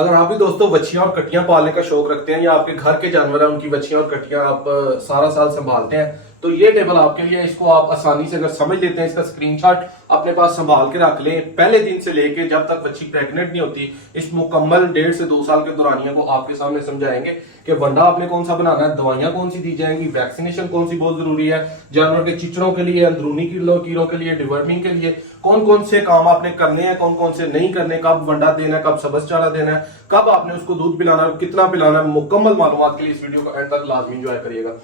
अगर आप भी दोस्तों बच्चियां और कटियां पालने का शौक रखते हैं या आपके घर के जानवर हैं उनकी बच्चियां और कटियां आप सारा साल संभालते हैं तो ये टेबल आपके लिए। इसको आप आसानी से अगर समझ लेते हैं, इसका स्क्रीनशॉट अपने पास संभाल के रख लें। पहले दिन से लेके जब तक बच्ची प्रेग्नेंट नहीं होती, इस मुकम्मल 1.5 से 2 साल के दौरानिया को आपके सामने समझाएंगे कि वंडा आपने कौन सा बनाना है, दवाइयां कौन सी दी जाएंगी, वैक्सीनेशन कौन सी बहुत जरूरी है, जानवर के चिचड़ों के लिए, अंदरूनी कीड़ों के लिए, डिवर्मिंग के लिए कौन कौन से काम आपने करने हैं, कौन कौन से नहीं करने, कब वंडा देना है, कब सब्ज चारा देना है, कब आपने उसको दूध पिलाना है, कितना पिलाना है। मुकम्मल मालूमात के लिए इस वीडियो को एंड तक लाजमी एंजॉय करिएगा।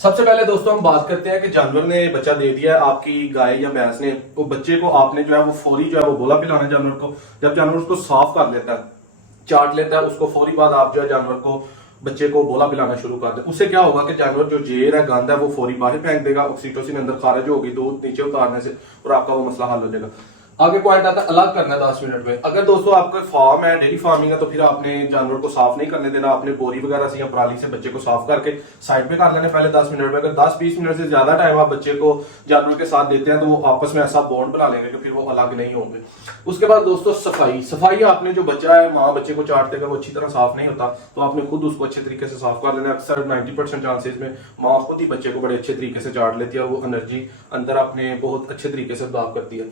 सबसे पहले दोस्तों हम बात करते हैं कि जानवर ने बच्चा दे दिया है, आपकी गाय या भैंस ने, वो बच्चे को आपने जो है वो फौरी जो है वो बोला पिलाना है जानवर को। जब जानवर उसको साफ कर लेता है, चाट लेता है, उसको फौरी बाद आप जो है जानवर को बच्चे को बोला पिलाना शुरू कर दे। उससे क्या होगा कि जानवर जो जेर है, गंद है, वो फौरी बाहर फेंक देगा, ऑक्सीटोसिन अंदर खारिज होगी दूध नीचे उतारने से, और आपका वो मसला हल हो जाएगा। आगे पॉइंट आता है अलग करना है 10 मिनट में। अगर दोस्तों आपका फार्म है, डेयरी फार्मिंग है, तो फिर आपने जानवर को साफ नहीं करने देना। आपने बोरी वगैरह से या पराली से बच्चे को साफ करके साइड पे कर लेने पहले 10 मिनट में। अगर 10-20 मिनट से ज्यादा टाइम आप बच्चे को जानवर के साथ देते हैं तो वो आपस में ऐसा बॉन्ड बना लेंगे कि फिर वो अलग नहीं होंगे। उसके बाद दोस्तों सफाई आपने जो बच्चा है, माँ बच्चे को चाटते अगर वो अच्छी तरह साफ नहीं होता तो आपने खुद उसको अच्छे तरीके से साफ कर लेना। अक्सर 90% चांसेस में माँ खुद ही बच्चे को बड़े अच्छे तरीके से चाट लेती है और वो एनर्जी अंदर अपने बहुत अच्छे तरीके से अब्जॉर्ब करती है।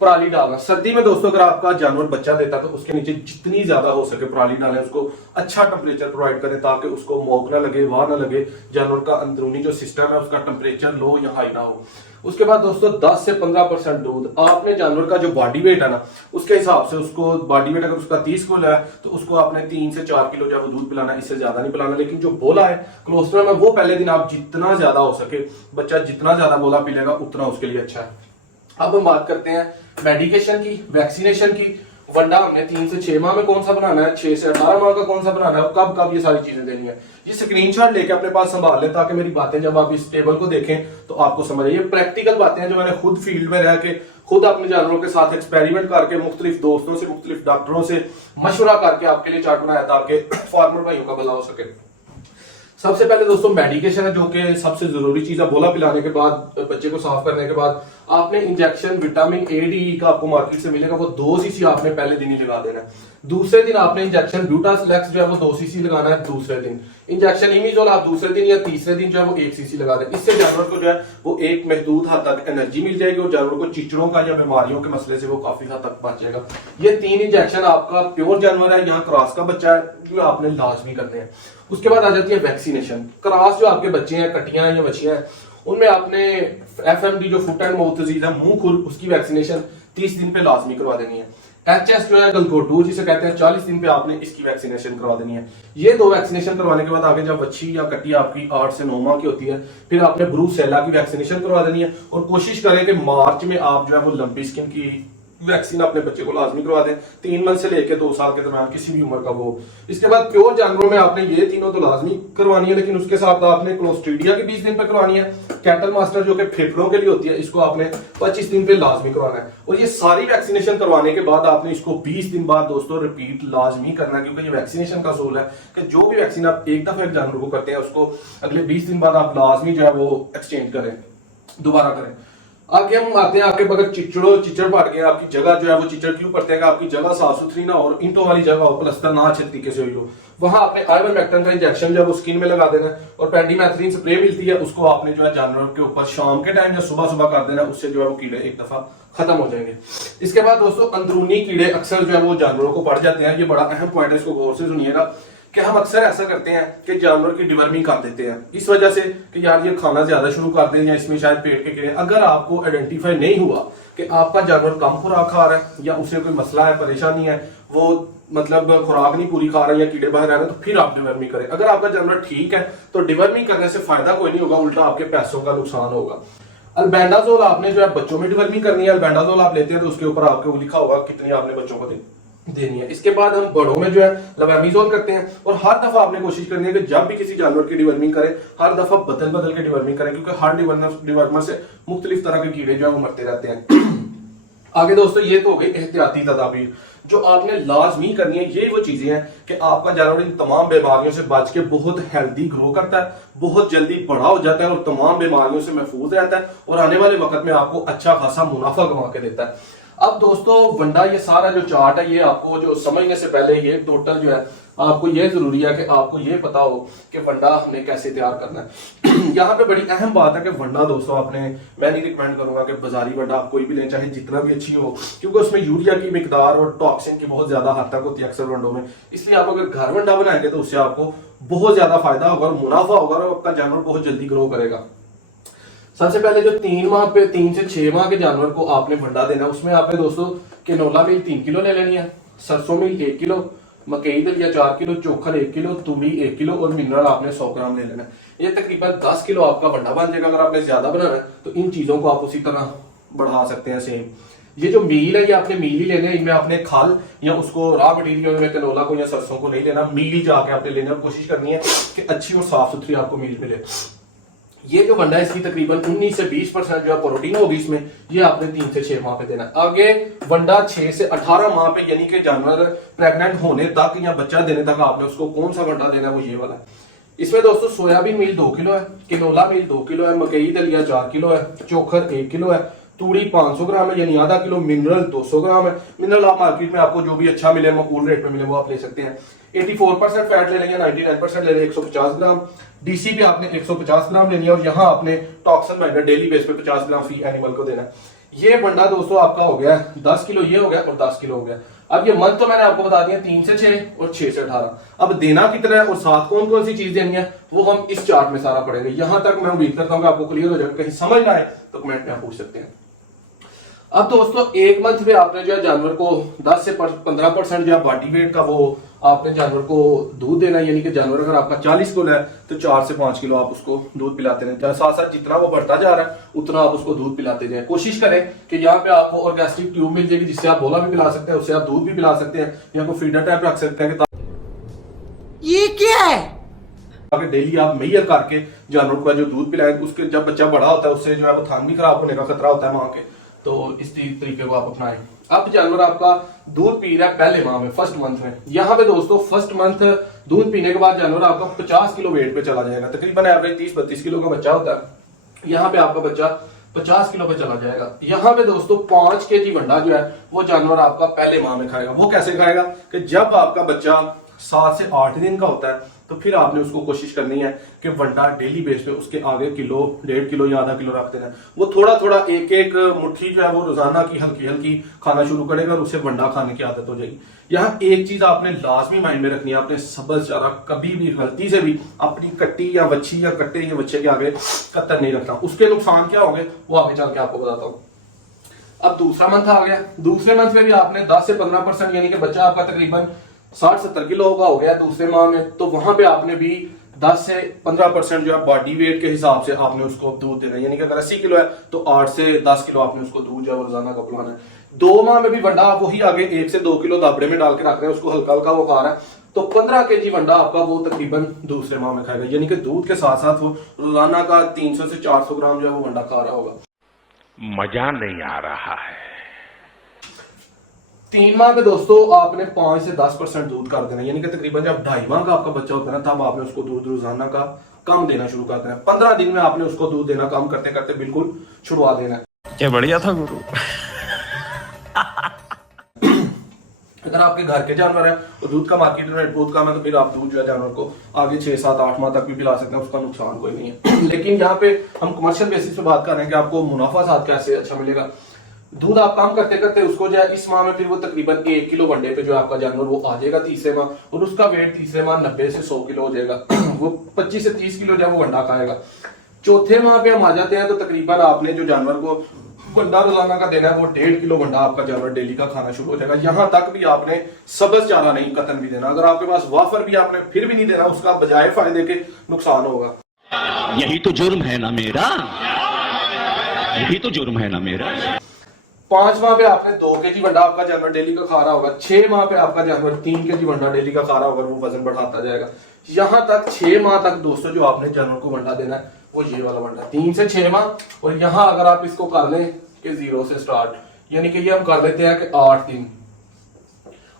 पराली डालना सर्दी में दोस्तों, अगर आपका जानवर बच्चा देता है तो उसके नीचे जितनी ज्यादा हो सके पराली डालें। उसको अच्छा टेम्परेचर प्रोवाइड करें ताकि उसको मोक ना लगे, वाह ना लगे, जानवर का अंदरूनी जो सिस्टम है उसका टेम्परेचर लो या हाई ना हो। उसके बाद दोस्तों 10 से 15% दूध आपने जानवर का जो बॉडी वेट है ना उसके हिसाब से उसको, बॉडी वेट अगर उसका 30 किलो है तो उसको आपने 3 से 4 किलो जो दूध पिलाना है, इससे ज्यादा नहीं पिलाना। लेकिन जो बोला है कोलेस्ट्रॉल में, वो पहले दिन आप जितना ज्यादा हो सके, बच्चा जितना ज्यादा बोला पिलेगा उतना उसके लिए अच्छा है। अब हम बात करते हैं मेडिकेशन की, वैक्सीनेशन की। वंडा हमने 3 से 6 माह में कौन सा बनाना है, 6 से 18 माह का कौन सा बनाना है, कब कब ये सारी चीजें देनी है, ये स्क्रीनशॉट लेके अपने पास संभाल लें ताकि मेरी बातें जब आप इस टेबल को देखें तो आपको समझ आए। ये प्रैक्टिकल बातें हैं जो मैंने खुद फील्ड में रह के, खुद अपने जानवरों के साथ एक्सपेरिमेंट करके, मुख्तलिफ दोस्तों से, मुख्तलिफ डॉक्टरों से मशवरा करके आपके लिए चार्ट बनाया ताकि फार्मर भाइयों का भला हो सके। सबसे पहले दोस्तों मेडिकेशन है जो कि सबसे जरूरी चीज है। बोला पिलाने के बाद, बच्चे को साफ करने के बाद आपने इंजेक्शन विटामिन ए डी का आपको मार्केट से मिलेगा, वो 2 सीसी आपने पहले दिन ही लगा देना है। दूसरे दिन आपने इंजेक्शन ब्यूटाफ्लेक्स जो है वो 2 सीसी लगाना है दूसरे दिन। इंजेक्शन इमिजोल आप दूसरे दिन या तीसरे दिन जो है वो 1 सीसी लगा दें। इससे जानवर को जो है वो एक महदूद हद तक एनर्जी मिल जाएगी और जानवर को चिचड़ों का या बीमारियों के मसले से वो काफी हद तक बच जाएगा। ये 3 इंजेक्शन आपका प्योर जानवर है, यहाँ क्रॉस का बच्चा है, जो आपने लाजमी करने हैं। उसके बाद आ जाती है वैक्सीनेशन। क्रॉस जो आपके बच्चे हैं, कटियां या बच्चियां हैं, उनमें आपने FMD जो फुट एंड माउथ डिजीज है, मुंह खुर, उसकी वैक्सीनेशन 30 दिन पे लाजमी करवा देनी है। HS जो है गलघोटू जिसे कहते हैं, 40 दिन पे आपने इसकी वैक्सीनेशन करवा देनी है। ये 2 वैक्सीनेशन करवाने के बाद आगे जब बच्ची या कटी आपकी 8 से 9 माह की होती है फिर आपने ब्रूसेला की वैक्सीनेशन करवा देनी है। और कोशिश करें कि मार्च में आप जो है वो लंपी स्किन की वैक्सीन अपने बच्चे को लाजमी करवा दें, 3 मंथ से लेकर 2 साल के दरमियान किसी भी उम्र का वो। इसके बाद प्योर जानवरों में आपने ये तीनों तो लाजमी करवानी है, लेकिन उसके साथ आपने क्लोस्ट्रीडिया की 20 दिन पे करवानी है। कैटल मास्टर जो कि फेफड़ों के लिए होती है, इसको आपने 25 दिन पे लाजमी करवाना है। और ये सारी वैक्सीनेशन करवाने के बाद आपने इसको 20 दिन बाद दोस्तों रिपीट लाजमी करना है, क्योंकि ये वैक्सीनेशन का असूल है कि जो भी वैक्सीन आप एक दफा एक जानवर को करते हैं उसको अगले 20 दिन बाद आप लाजमी जो है वो एक्सचेंज करें, दोबारा करें। आगे हम आते हैं, आपके अगर चिचड़ पड़ गए, आपकी जगह जो है वो चिचड़ क्यों पड़ते हैं, आपकी जगह साफ सुथरी ना और ईंटों वाली जगह हो, प्लस्तर ना अच्छे तरीके से हुई हो, वहां आपने आइवरमेक्टिन का इंजेक्शन जो है वो स्किन में लगा देना है। और पेंडिमेथ्रिन स्प्रे मिलती है, उसको आपने जो है जानवर के ऊपर शाम के टाइम या सुबह सुबह कर देना, उससे जो है वो कीड़े एक दफा खत्म हो जाएंगे। इसके बाद दोस्तों अंदरूनी कीड़े अक्सर जो है वो जानवरों को पड़ जाते हैं। ये बड़ा अहम पॉइंट है, इसको गौर से सुनिएगा कि हम अक्सर ऐसा करते हैं कि जानवर की डिवर्मिंग कर देते हैं इस वजह से कि यार ये खाना ज्यादा शुरू कर दें या इसमें शायद पेट के कीड़े। अगर आपको आइडेंटिफाई नहीं हुआ कि आपका जानवर कम खुराक खा रहा है या उसे कोई मसला है, परेशानी है, वो मतलब खुराक नहीं पूरी खा रहा है या कीड़े बाहर आ रहे हैं, तो फिर आप डिवर्मिंग करें। अगर आपका जानवर ठीक है तो डिवर्मिंग करने से फायदा कोई नहीं होगा, उल्टा आपके पैसों का नुकसान होगा। अल्बेंडाजोल आपने जो है बच्चों में डिवर्मिंग करनी है। अल्बेंडाजोल आप लेते हैं तो उसके ऊपर आपको लिखा होगा कितनी आपने बच्चों को देनी है। इसके बाद हम बड़ों में जो है लवेमिजोल करते हैं। और हर दफा आपने कोशिश करनी है कि जब भी किसी जानवर की डिवर्मिंग करें, हर दफा बदल बदल के डिवर्मिंग करें, क्योंकि हर डिवर्मर से मुख्तलिफ तरह के कीड़े जो है वो मरते रहते हैं। आगे दोस्तों ये तो हो गई एहतियाती तदाबीर जो आपने लाजमी करनी है। ये वो चीजें हैं कि आपका जानवर इन तमाम बीमारियों से बच के बहुत हेल्दी ग्रो करता है, बहुत जल्दी बड़ा हो जाता है और तमाम बीमारियों से महफूज रहता है और आने वाले वक्त में आपको अच्छा खासा मुनाफा कमा के देता है। अब दोस्तों वंडा ये सारा जो चार्ट है ये आपको जो समझने से पहले ये टोटल जो है आपको ये जरूरी है कि आपको ये पता हो कि वंडा हमने कैसे तैयार करना है। यहाँ पे बड़ी अहम बात है कि वंडा दोस्तों आपने, मैं नहीं रिकमेंड करूंगा कि बाजारी वंडा आप कोई भी लें चाहे जितना भी अच्छी हो, क्योंकि उसमें यूरिया की मिकदार और टॉक्सिन की बहुत ज्यादा हद तक होती है अक्सर वंडों में। इसलिए आप अगर घर वंडा बनाएंगे तो उससे आपको बहुत ज्यादा फायदा होगा और मुनाफा होगा और आपका जानवर बहुत जल्दी ग्रो करेगा। सबसे पहले जो 3 से 6 माह के जानवर को आपने वंडा देना, उसमें आपने दोस्तों केनोला मील 3 किलो ले लेनी है, सरसों मील 1 किलो, मकई दलिया 4 किलो, चोखर 1 किलो, तूड़ी 1 किलो और मिनरल आपने 100 ग्राम ले लेना है। ये तकरीबन 10 किलो आपका वंडा बन जाएगा। अगर आपने ज्यादा बनाना है तो इन चीजों को आप उसी तरह बढ़ा सकते हैं सेम। ये जो मील है ये आपने मील ही लेने, इनमें आपने खल या उसको रॉ मटेरियल में कैनोला को या सरसों को नहीं लेना, मील ही जाके आपने लेना और कोशिश करनी है कि अच्छी और साफ सुथरी आपको मील मिले। ये जो वंडा है इसकी तकरीबन 19 से 20% जो है प्रोटीन होगी इसमें, ये आपने 3 से 6 माह पे देना। आगे वंडा 6 से 18 माह पे यानी कि जानवर प्रेग्नेंट होने तक या बच्चा देने तक आपने उसको कौन सा वंडा देना है वो ये वाला है। इसमें दोस्तों सोयाबीन मील 2 किलो है, किनोला मील 2 किलो है, मकई दलिया 4 किलो है, चोखर 1 किलो है, तूड़ी 500 ग्राम है यानी आधा किलो, मिनरल 200 ग्राम है। मिनरल आप मार्केट में आपको जो भी अच्छा मिले मकबूल रेट में मिले वो आप ले सकते हैं। 84% फैट ले लेंगे, 99% ले लेंगे 150 ग्राम। डीसी भी आपने 150 ग्राम लेनी है और यहाँ आपने टॉक्सिन माइनर डेली बेस पे 50 ग्राम फी एनिमल को देना है। ये वंडा दोस्तों आपका हो गया 10 किलो, ये हो गया और 10 किलो हो गया। अब ये मंथ तो मैंने आपको बता दिया 3 से 6 और 6 से 18। अब देना कितना है और साथ कौन कौन सी चीज देनी है वो हम इस चार्ट में सारा पढ़ेंगे। यहां तक मैं उम्मीद करता हूं कि आपको क्लियर हो जाएगा। कहीं समझ ना आए तो कमेंट में आप पूछ सकते हैं। अब दोस्तों 1 मंथ में आपने जो है जानवर को 10 से 15% जो है बॉडी वेट का वो आपने जानवर को दूध देना है। यानी कि जानवर अगर आपका 40 किलो है तो 4 से 5 किलो आप उसको दूध पिलाते रहें। साथ साथ जितना वो बढ़ता जा रहा है उतना आप उसको दूध पिलाते जाएं। कोशिश करें कि यहाँ पे आपको ऑर्गेस्ट्रिक ट्यूब मिल जाएगी जिससे आप बोला भी पिला सकते हैं, उससे आप दूध भी पिला सकते हैं, या कोई फीडर टाइप रख सकते हैं। ये क्या है? अगर डेली आप मेजर करके जानवर को जो दूध पिलाएं, उसके जब बच्चा बड़ा होता है उससे जो है वो थान भी खराब होने का खतरा होता है मां के, तो इस तरीके को आप अपनाएं। अब जानवर आपका दूध पी रहा है पहले माह में, फर्स्ट मंथ में। यहाँ पे दोस्तों फर्स्ट मंथ दूध पीने के बाद जानवर आपका 50 किलो वेट पे चला जाएगा। तकरीबन एवरेज 30-32 किलो का बच्चा होता है, यहाँ पे आपका बच्चा 50 किलो पे चला जाएगा। यहाँ पे दोस्तों 5 केजी वंडा जो है वो जानवर आपका पहले माह में खाएगा। वो कैसे खाएगा कि जब आपका बच्चा 7 से 8 दिन का होता है तो फिर आपने उसको कोशिश करनी है कि वंडा डेली बेस पे उसके आगे किलो, 1.5 किलो या आधा किलो रख देना। वो थोड़ा थोड़ा एक एक मुट्ठी जो है वो रोजाना की हल्की हल्की खाना शुरू करेगा और उसे वंडा खाने की आदत हो जाएगी। यहाँ एक चीज आपने लाजमी माइंड में रखनी है, आपने सब्ज चारा कभी भी गलती से भी अपनी कट्टी या वच्छी या कट्टे या बच्चे के आगे कत्तर नहीं रखना। उसके नुकसान क्या होंगे वो आगे चल के आपको बताता हूँ। अब दूसरा मंथ आ गया। दूसरे मंथ में भी आपने 10 से 15% यानी कि बच्चा आपका तकरीबन 60-70 किलो का हो गया दूसरे माह में, तो वहां पे आपने भी 10 से 15% जो है बॉडी वेट के हिसाब से आपने उसको दूध देना है। यानी कि अगर 80 किलो है तो 8 से 10 किलो आपने उसको दूध जो है रोजाना का पिलाना है। 2 माह में भी वंडा आप वही आगे 1 से 2 किलो दाबड़े में डाल के रख रहे हैं, उसको हल्का हल्का वो खा रहा है, तो 15 केजी वंडा आपका वो तकरीबन दूसरे माह में खाएगा। यानी कि दूध के साथ साथ वो रोजाना का 300 से 400 ग्राम जो है वो वंडा खा रहा होगा। मजा नहीं आ रहा है। 3 माह पे दोस्तों आपने 5 से 10% दूध कर देना। यानी कि तकरीबन जब 2.5 माह का आपका बच्चा होता है ना तब आपने उसको दूध रोजाना का कम देना शुरू कर देना। 15 दिन में आपने उसको दूध देना कम करते करते बिल्कुल छुड़वा देना। क्या बढ़िया था गुरु। अगर आपके घर के जानवर है तो दूध का मार्केट में बहुत कम है, तो फिर आप दूध जो है जानवर को आगे 6, 7, 8 माह तक भी पिला सकते हैं, उसका नुकसान कोई नहीं है। लेकिन यहाँ पे हम कमर्शियल बेसिस पे बात कर रहे हैं कि आपको मुनाफा साथ कैसे अच्छा मिलेगा। दूध आप काम करते करते उसको जो है इस माह में फिर वो तकरीबन 1 किलो वंडे पे जो आपका जानवर वो आ जाएगा तीसरे माह, और उसका वेट तीसरे माह 90 से 100 किलो हो जाएगा। वो 25 से 30 किलो जो है वो वंडा खाएगा। चौथे माह पे हम आ जाते हैं तो तकरीबन आपने जो जानवर को वंडा रोजाना का देना है वो 1.5 किलो वंडा आपका जानवर डेली का खाना शुरू हो जाएगा। यहाँ तक भी आपने सब्ज चारा नहीं, कतन भी देना। अगर आपके पास वाफर भी आपने फिर भी नहीं देना, उसका बजाय फायदे के नुकसान होगा। यही तो जुर्म है ना मेरा, यही तो जुर्म है ना मेरा। 5 माह पे आपने 2 केजी वंडा आपका जानवर डेली का खा रहा होगा। 6 माह पे आपका जानवर 3 केजी वंडा डेली का खा रहा होगा, वो वजन बढ़ाता जाएगा। यहां तक 6 माह तक दोस्तों जो आपने जानवर को वंडा देना है वो ये वाला वंडा 3 से 6 माह। और यहाँ अगर आप इसको कर लें कि 0 से स्टार्ट, यानी कि ये हम कर लेते हैं कि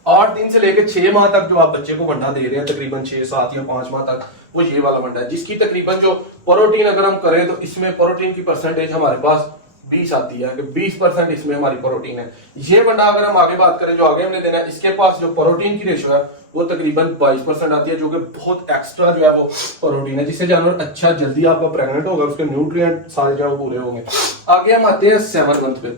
8 दिन से लेकर 6 माह तक जो आप बच्चे को वंडा दे रहे हैं तकरीबन 6, 7 या 5 माह तक, वो ये वाला वंडा है जिसकी तकरीबन जो प्रोटीन अगर हम करें तो इसमें प्रोटीन की परसेंटेज हमारे पास 20 आती है कि 20% इसमें हमारी प्रोटीन है। ये बंडा अगर हम आगे बात करें जो आगे हमने देना है, इसके पास जो प्रोटीन की रेशो है वो तकरीबन 22% आती है, जो कि बहुत एक्स्ट्रा जो है वो प्रोटीन है, जिससे जानवर अच्छा जल्दी आपका प्रेग्नेंट होगा, उसके न्यूट्रिएंट सारे जो है वो पूरे होंगे। आगे हम आते हैं 7 मंथ पे।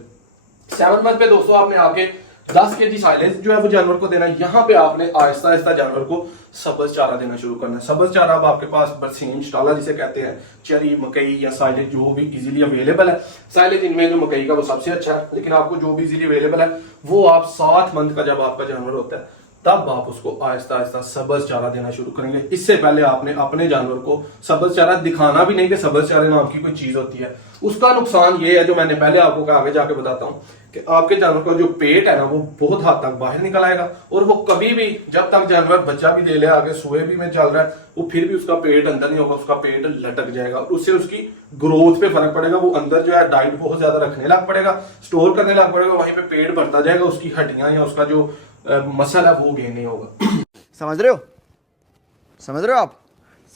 7 मंथ पे दोस्तों आपने आके 10 kg साइलेज जो है वो जानवर को देना है। यहाँ पे आपने आहिस्ता आहिस्ता जानवर को सब्ज चारा देना शुरू करना है। सब्ज चारा अब आपके पास बरसीम स्टाला जिसे कहते हैं, चरी, मकई या साइलेज जो भी इजीली अवेलेबल है। साइलेज इनमें जो मकई का वो सबसे अच्छा है, लेकिन आपको जो भी इजीली अवेलेबल है वो आप 7 मंथ का जब आपका जानवर होता है तब आप उसको आहिस्ता आहिस्ता सब्ज चारा देना शुरू करेंगे। इससे पहले आपने अपने जानवर को सब्ज चारा दिखाना भी नहीं कि सब्ज चारे नाम की कोई चीज होती है। उसका नुकसान ये है जो मैंने पहले आपको आगे जाके बताता हूँ कि आपके जानवर का जो पेट है ना वो बहुत हद तक बाहर निकल आएगा, और वो कभी भी जब तक जानवर बच्चा भी दे ले, आगे सुए भी में चल रहा है, वो फिर भी उसका पेट अंदर नहीं होगा, उसका पेट लटक जाएगा और उससे उसकी ग्रोथ पे फर्क पड़ेगा। वो अंदर जो है डाइट बहुत ज्यादा रखने लग पड़ेगा, स्टोर करने लग पड़ेगा, वहीं पे पेट बढ़ता जाएगा, उसकी हड्डियां या उसका जो मसल है वो गेन नहीं होगा। समझ रहे हो? समझ रहे हो आप?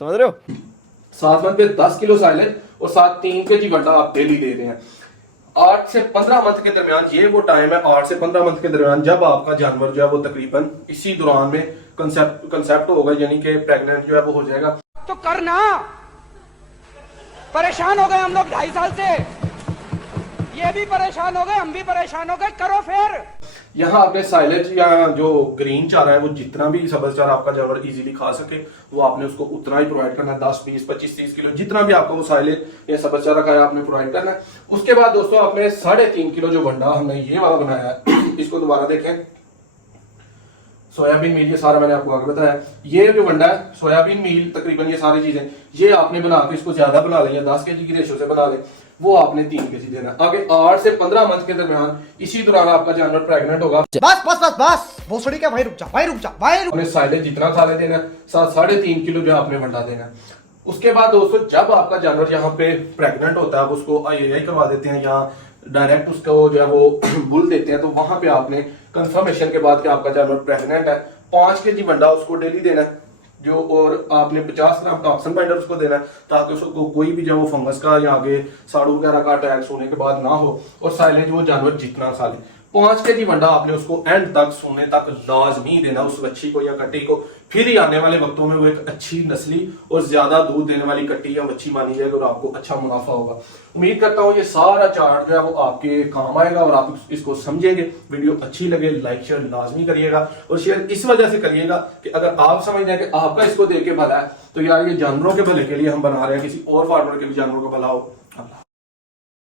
समझ रहे हो? 7 मंथ पे 10 किलो साइलेज और साथ 3 kg बंडा आप डेली दे रहे हैं। 8 से 15 मंथ के दरमियान ये वो टाइम है, 8 से 15 मंथ के दरमियान जब आपका जानवर जो है वो तकरीबन इसी दौरान में कंसेप्ट होगा, यानी कि प्रेग्नेंट जो है वो हो जाएगा। तो करना, परेशान हो गए हम लोग 2.5 साल से, ये भी परेशान हो गए, हम भी परेशान हो गए, करो फिर। यहाँ आपने साइलेज या जो ग्रीन चारा है वो जितना भी सब्ज चारा आपका जानवर इजीली खा सके वो आपने उसको उतना ही प्रोवाइड करना है। 10, 20, 25, 30 किलो जितना भी आपका वो साइलेज या सब्ज चारा खाया आपने प्रोवाइड करना है। उसके बाद दोस्तों आपने 3.5 किलो जो बंडा हमने ये वाला बनाया है इसको दोबारा देखें, सोयाबीन मील, ये सारा मैंने आपको आगे बताया। ये जो बंडा है सोयाबीन मील, तकरीबन ये सारी चीजें ये आपने बना के इसको ज्यादा बना लें या 10 kg की रेशो से बना लें, वो आपने 3 kg देना। आगे 8 से 15 मंथ के दरमियान इसी दौरान आपका जानवर प्रेग्नेंट होगा। बस बस बस बस भोसड़ी का भाई रुक जा, भाई रुक जा, भाई रुक। आपने साइलेज जितना खा ले देना, साथ 3.5 किलो जो आपने बंडा देना। उसके बाद दोस्तों जब आपका जानवर यहाँ पे प्रेग्नेंट होता है, आप उसको IAI करवा देते हैं या डायरेक्ट उसको जो है वो बुल देते हैं, तो वहां पे आपने कंफर्मेशन के बाद कि आपका जानवर प्रेग्नेंट है 5 kg बंडा उसको डेली देना है जो, और आपने 50 ग्राम टॉक्सिन बाइंडर उसको देना है ताकि उसको कोई भी जब वो फंगस का या आगे साड़ू वगैरह का अटैक होने के बाद ना हो, और साइलेज वो जानवर जितना खा ले। 5 kg बंडा आपने उसको एंड तक सोने तक लाजमी देना उस बच्ची को या कट्टी को, फिर ही आने वाले वक्तों में वो एक अच्छी नस्ली और ज्यादा दूध देने वाली कट्टी या बच्ची मानी जाएगी और आपको अच्छा मुनाफा होगा। उम्मीद करता हूँ ये सारा चार्ट जो है वो आपके काम आएगा और आप इसको समझेंगे। वीडियो अच्छी लगे लाइक शेयर लाजमी करिएगा, और शेयर इस वजह से करिएगा कि अगर आप समझ जाए कि आपका इसको देख के भला है तो यार ये जानवरों के भले के लिए हम बना रहे हैं, किसी और फार्मर के भी जानवरों का भला हो